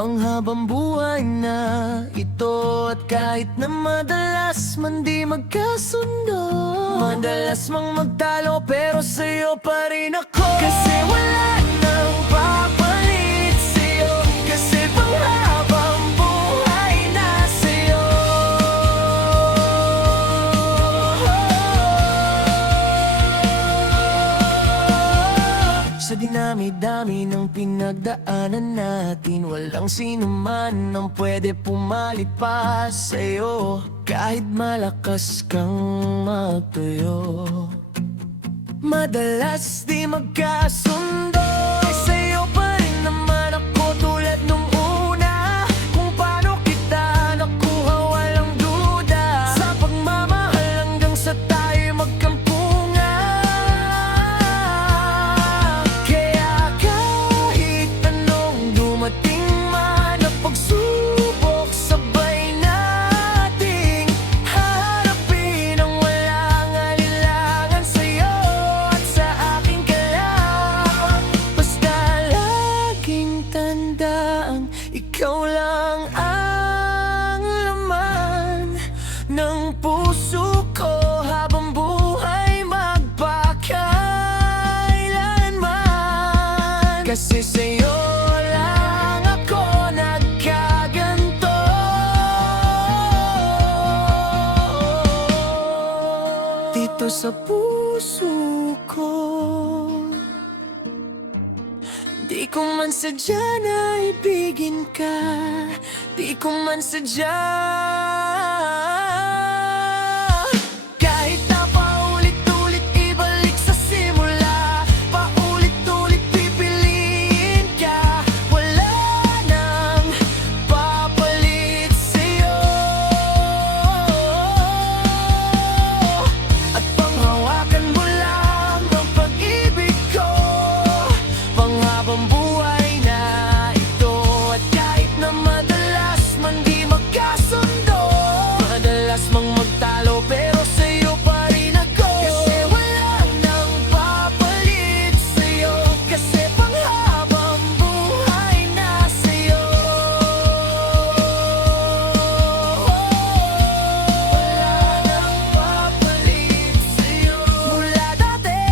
panghabang buhay na ito. At kahit na madalas man di magkasundo, madalas mang magtalo, pero sa'yo pa rin ako. Kasi wala nang papalit sa'yo, kasi panghabang buhay na sa'yo. Sa dinami-dami ng pinagdaanan natin, walang sino man ang pwede pumalit pa sa'yo. Kahit malakas kang magtuyo, madalas di magkasundo. Ay sa'yo pa rin naman ako tulad nung una. Kung paano kita nakuha walang duda, sa pagmamahal hanggang sa tayo magkampungan. Kaya kahit anong dumating man na pagsubok, sabay nating harapin ang walang alinlangan sa'yo at sa akin ka lang. Basta laging tandaan, ikaw lang ang laman ng puso ko habang buhay magpakailanman. Kasi sa'yo lang ako nagkaganto. Dito sa puso ko, di ko man sadya na ibigin ka, di ko man sadya. Kahit na paulit-ulit ibalik sa simula, paulit-ulit pipiliin ka, wala nang papalit sa'yo. At panghawakan mo lang ang pag-ibig ko, panghabang buhay na ito. At kahit na madalas man di magkasundo, madalas mang magtalo, pero sa'yo pa rin ako. Kasi wala nang papalit sa'yo, kasi panghabang buhay na sa'yo. Wala nang papalit sa'yo. Mula dati,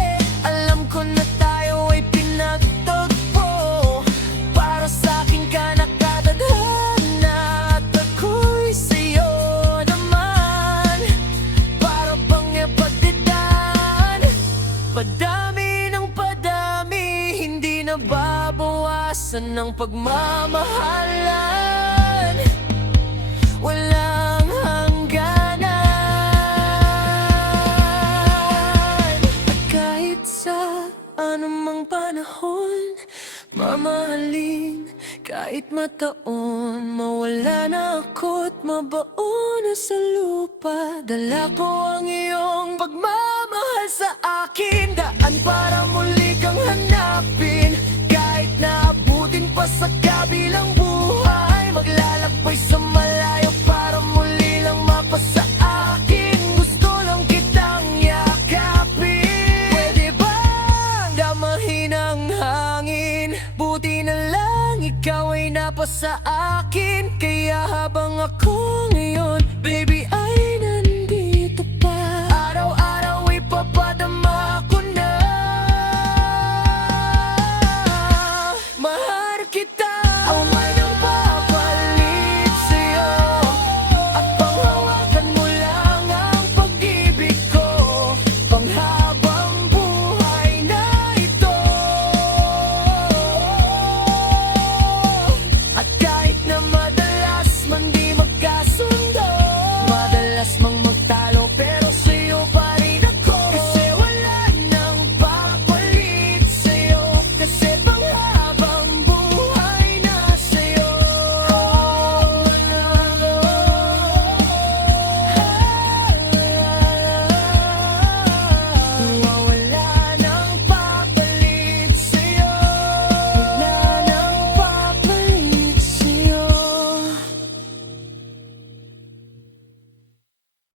alam ko na tayo ay pinagtagpo. Para sa'kin ka nakatadhana, at ako'y sa'yo naman. Para bang ipagdidaan, padami ng padami, hindi na babawasan ng pagmamahalan. Walang hangganan. At kahit sa anumang panahon, mamahalin. Kahit mataon, mawala na ako't mabaon na sa lupa, dala ko ang iyong pagmamahal sa akin. Daan para muli kang hanapin, kahit na abutin pa sa kabilang buhay. Maglalakbay sa malayo para muli lang mapasa akin. Gusto lang kitang yakapin. Pwede bang damahin ang hangin? Buti na lang ikaw ay napasa akin. Kaya